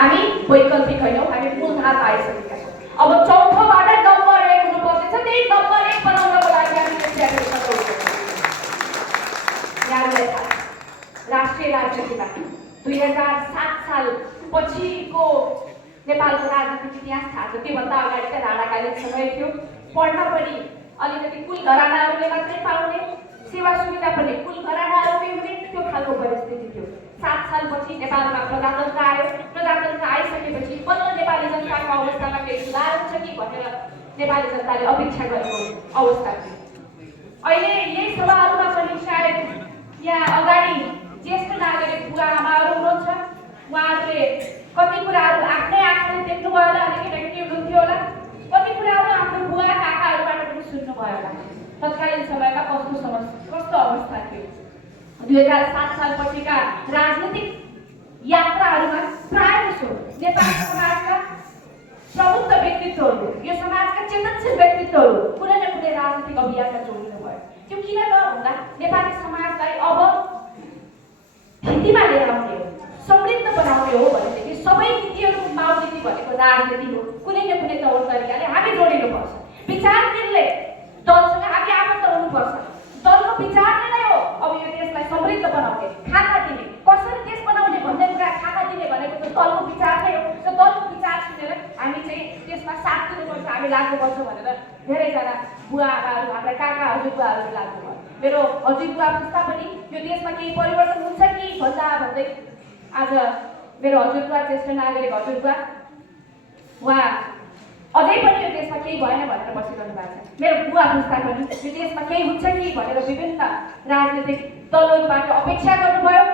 हामी वैकल्पिक होइनौँ, हामी मूलधारमा आइसकेका छौँ। अब चौथोबाट नम्बर 1 हुनुपर्नेछ, त्यही नम्बर 1 बनाउनको लागि हामी यहाँलाई थाहा छ राष्ट्रिय राजनीतिमा 2007 साल पछिको नेपालको राजनीतिक इतिहास थाहा छ। त्योभन्दा अगाडि चाहिँ राणाकालीन समय थियो। पढ्न पनि अलिकति कुल घरानाहरूले मात्रै पाउने, सेवा सुविधा पनि कुल घरानाहरूकै हुने, त्यो खालको परिस्थिति थियो। 7 सालपछि नेपालमा प्रजातन्त्र आयो। प्रजातन्त्र आइसकेपछि बल्ल नेपाली जनताको अवस्थामा केही सुधार हुन्छ कि भनेर नेपाली जनताले अपेक्षा गरेको अवस्था थियो। अहिले यही सभाहरूमा पनि सायद यहाँ अगाडि ज्येष्ठ नागरिक बुवा आमाहरू हुनुहुन्छ, उहाँहरूले कति कुराहरू आफ्नै आँखाले देख्नुभयो होला, अलिकति केही हुनुहुन्थ्यो होला, कति कुराहरू आफ्नो बुवा काकाहरूबाट पनि सुन्नुभयो होला। तत्कालीन समयमा कस्तो अवस्था थियो। 2007 सालपछिका राजनीतिक यात्राहरूमा प्रायःजसो नेपाली समाजका प्रबुद्ध व्यक्तित्वहरू, यो समाजका चेतनशील व्यक्तित्वहरू कुनै न कुनै राजनीतिक अभियानमा जोडिनु भयो। त्यो किन भन्दा नेपाली समाजलाई अब नीतिमा लिएर आउने हो, समृद्ध बनाउने हो भनेदेखि सबै नीतिहरूको माउ नीति भनेको राजनीति हो। कुनै न कुनै तौर तरिकाले हामी जोडिनुपर्छ। विचारशीलले दलसँग हामी आबद्ध हुनुपर्छ। दलको विचारले नै हो अब यो देशलाई समृद्ध बनाउने, खाका दिने, कसरी देश बनाउने भन्ने कुरा खाका दिने भनेको त दलको विचार नै हो। त्यो दलको विचार सुनेर हामी चाहिँ त्यसमा साथ दिनुपर्छ, हामी लाग्नुपर्छ भनेर धेरैजना बुवा आमाहरू, हाम्रा काका हजुरबुवाहरू लाग्नुभयो। मेरो हजुरबुवा पुस्ता पनि यो देशमा केही परिवर्तन हुन्छ कि भन्दै आज मेरो हजुरबुवा ज्येष्ठ नागरिक हजुरबुवा उहाँ अझै पनि यो देशमा केही भएन भनेर बसिरहनु भएको छ। मेरो बुवा पुस्ता पनि यो देशमा केही हुन्छ कि भनेर विभिन्न राजनीतिक दलहरूबाट अपेक्षा गर्नुभयो।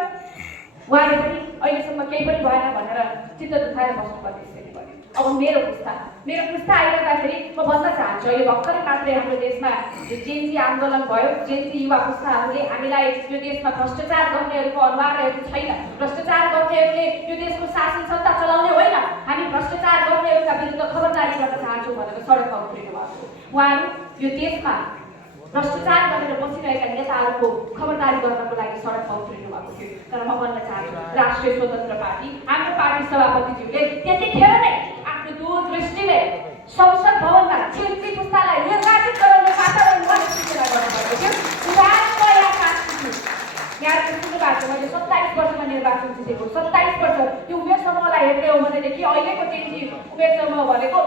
उहाँले पनि अहिलेसम्म केही पनि भएन भनेर चित्त दुखाएर बस्नुपर्ने स्थिति भयो। अब मेरो पुस्ता आइरहँदाखेरि म भन्न चाहन्छु, अहिले भर्खरै मात्रै हाम्रो देशमा जेनजी आन्दोलन भयो। जेनजी युवा पुस्ताहरूले हामीलाई यो देशमा भ्रष्टाचार गर्नेहरूको अनुहार रहेको छैन, भ्रष्टाचार गर्नेहरूले यो देशको शासन सत्ता चलाउने होइन, हामी भ्रष्टाचार गर्नेहरूका विरुद्ध खबरदारी गर्न चाहन्छौँ भनेर सडकमा उत्रिनु भएको छ। उहाँहरू यो देशमा भ्रष्टाचार गरेर बसिरहेका नेताहरूको खबरदारी गर्नको लागि सडकमा उत्रिनु भएको थियो। तर म भन्न चाहन्छु, राष्ट्रिय स्वतन्त्र पार्टी, हाम्रो पार्टी सभापतिज्यूले त्यतिखेर नै आफ्नो दूरदृष्टिले संसद भवनमा छिर्ती पुस्तालाई निर्वाचित गराउने वातावरण गर्ने सूचना गर्नुभएको थियो। उहाँको यहाँ कास्छु यहाँ सुन्नु भएको छ, मैले 27 वर्षमा निर्वाचन जितेको, 27 वर्ष। त्यो उमेर समूहलाई हेर्ने हो भनेदेखि अहिलेको जेनजी उमेर समूह भनेको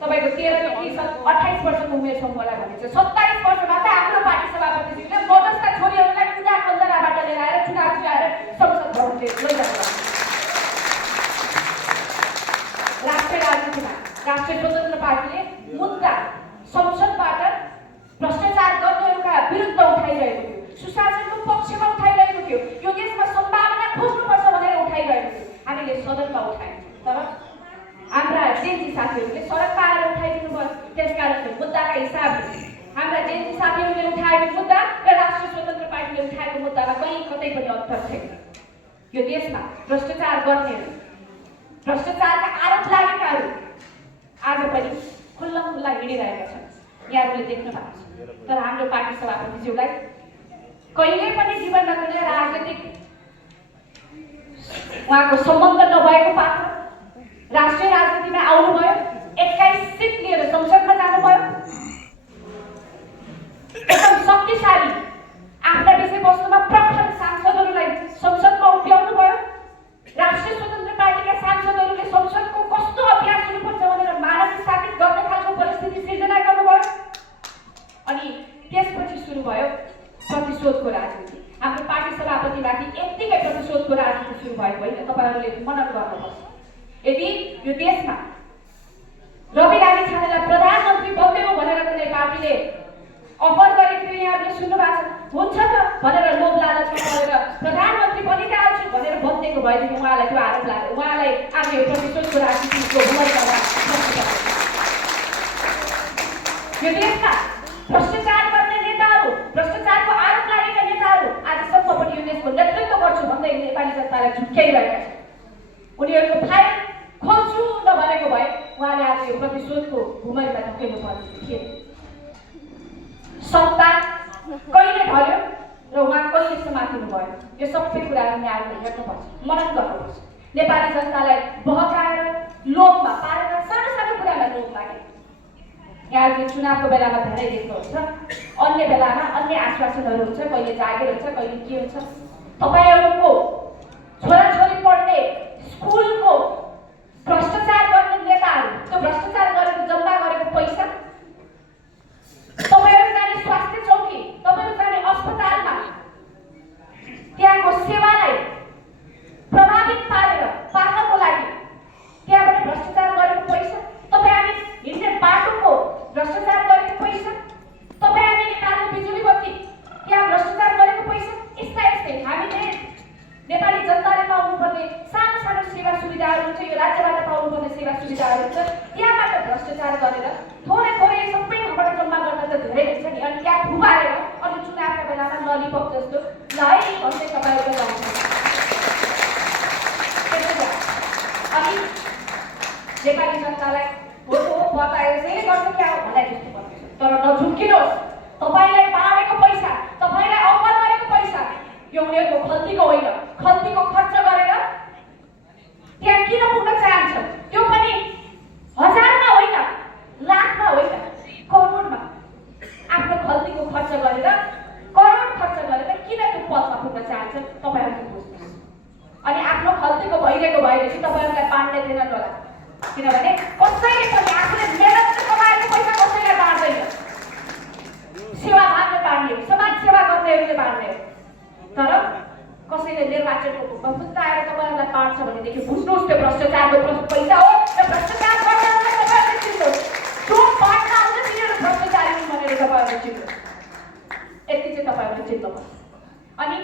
तपाईको 13देखि 28 वर्षको उमेर समूहलाई भनेको छ। 27 वर्षमा त हाम्रो पार्टी सभापतिज्यूले म जस्ता छोरीहरूलाई कुना कन्जराबाट लिएर आएर चुनाव जिताएर संसद भवन लैजानु। राष्ट्रिय राजनीतिमा राष्ट्रिय स्वतन्त्र पार्टीले मुद्दा संसदबाट भ्रष्टाचार गर्नेहरूका विरुद्ध उठाइरहेको थियो, सुशासनको पक्षमा उठाइरहेको थियो, यो देशमा सम्भावना खोज्नुपर्छ भनेर उठाइरहेको थियो। हामीले सदनमा उठायौँ, तर हाम्रा जेनजी साथीहरूले सडकमा आएर उठाइदिनु भयो। त्यसकारणले मुद्दाका हिसाबले हाम्रा जेनजी साथीहरूले उठाएको मुद्दा र राष्ट्रिय स्वतन्त्र पार्टीले उठाएको मुद्दामा कहीँ कतै पनि अन्तर छैन। यो देशमा भ्रष्टाचार गर्नेहरू, भ्रष्टाचारका आरोप लागेकाहरू आज पनि खुल्ला हिँडिरहेका छन्, यहाँहरूले देख्नु भएको छ। तर हाम्रो पार्टी सभापतिज्यूलाई कहिले पनि जीवनमा कुनै राजनीतिक उहाँको सम्बन्ध नभएको पात्र राष्ट्रिय राजनीतिमा आउनुभयो, 21 सिट लिएर संसदमा जानुभयो, एकदम शक्तिशाली आफ्ना विषयवस्तुमा प्रखर सांसदहरूलाई संसदमा उभ्याउनु भयो। राष्ट्रिय स्वतन्त्र पार्टीका सांसदहरूले संसदको कस्तो अभ्यास हुनुपर्छ भनेर मानव स्थापित गर्ने खालको परिस्थिति सिर्जना गर्नुभयो। अनि त्यसपछि सुरु भयो प्रतिशोधको राजनीति। हाम्रो पार्टी सभापतिमाथि यत्तिकै प्रतिशोधको राजनीति सुरु भएको होइन, तपाईँहरूले मनन गर्नुपर्छ। यदि यो देशमा रवि लामिछानेलाई प्रधानमन्त्री बन्ने हो भनेर कुनै पार्टीले अफर गरेको थियो, यहाँहरूले सुन्नु भएको छ, हुन्छ त भनेर लोभ लालचमा परेर प्रधानमन्त्री बनिहाल्छु भनेर बन्नेको भएदेखि उहाँलाई त्यो आरोप लाग्यो, उहाँलाई आज यो प्रतिशोधको राजनीतिको भूमिका। यो देशमा भ्रष्टाचार गर्ने नेताहरू, भ्रष्टाचारको आरोप लागेका नेताहरू आजसम्म पनि यो देशको नेतृत्व गर्छु भन्दै नेपाली जनतालाई झुक्क्याइरहेका छन्। उनीहरूको फाइल खोल्छु नभनेको भए उहाँले आज यो प्रतिशोधको भूमिका ढुक्किनु पर्ने थिएन। सत्ता कहिले ढल्यो र उहाँ कहिले समातिनु भयो, यो सबै कुराहरू यहाँहरूले हेर्नुपर्छ, मनन गर्नुपर्छ। नेपाली जनतालाई बहकाएर लोभमा पारेर सानो सानो कुरामा लोभ लागे। यहाँले चुनावको बेलामा धेरै देख्नुहुन्छ, अन्य बेलामा अन्य आश्वासनहरू हुन्छ, कहिले जागिर हुन्छ, कहिले के हुन्छ। तपाईहरुको छोराछोरी पढ्ने स्कुलको भ्रष्टाचार गर्ने नेताहरू, त्यो भ्रष्टाचार गरेको जम्मा गरेको पैसा, तपाईहरु जाने स्वास्थ्य चौकी, तपाईहरु जाने अस्पतालमा त्यहाँको सेवालाई प्रभावित पार्नको लागि त्यहाँबाट भ्रष्टाचार गरेको पैसा, तपाई हामी हिँड्ने बाटोको भ्रष्टाचार गरेको पैसा, तपाई हामी निकाल्ने बिजुली बत्ती त्यहाँ भ्रष्टाचार गरेको पैसा, यस्तै हामीले नेपाली जनताले पाउनुपर्ने सानो सानो सेवा सुविधाहरू हुन्छ, यो राज्यबाट पाउनुपर्ने सेवा सुविधाहरू हुन्छ, त्यहाँबाट भ्रष्टाचार गरेर थोरै थोरै सबै ठाउँबाट जम्मा गर्न त धेरै हुन्छ नि, अनि त्यहाँ थुपारेर अनि चुनावका बेलामा ललिपप जस्तो ल है भन्दै तपाईहरुले लाउँछ। अनि नेपाली जनतालाई भोट हो बताएर चाहिँ गर्छ क्या हो भन्ने जस्तो पर्छ। तर नझुक्किनुहोस्, तपाईलाई बाँडेको पैसा, तपाईलाई अफर गरेको पैसा यो उनीहरुको खल्तीको होइन, खल्तीको खर्च गरेर त्यहाँ किन पुग्न चाहन्छ, त्यो पनि हजारमा होइन, लाखमा होइन, करोडमा आफ्नो खल्तीको खर्च गरेर, करोड खर्च गरेर किन त्यो पदमा पुग्न चाहन्छ तपाईहरुले बुझ्नुहोस्। अनि आफ्नो खल्तीको भइरहेको भएपछि तपाईहरुलाई बाँड्ने थिएन होला, किनभने कसैले पनि आफूले मेहनत कमाएको पैसा कसैलाई बाँड्दैन। सेवाभावले बाँड्ने हो, समाज सेवा गर्नेहरूले बाँड्ने हो। तर कसैले निर्वाचनको भूमिका आएर तपाईहरुलाई बाँड्छ भनेदेखि बुझ्नुहोस् त्यो भ्रष्टाचारको पैसा हो र भ्रष्टाचार गर्नेहरूलाई तपाईहरुले चिन्नुहोस्। जो बाँड्न आउँछ तिनीहरू भ्रष्टाचारी हुन् भनेर तपाईहरुले चिन्नुहोस्। यति चाहिँ तपाईहरुले चिन्नुपर्छ।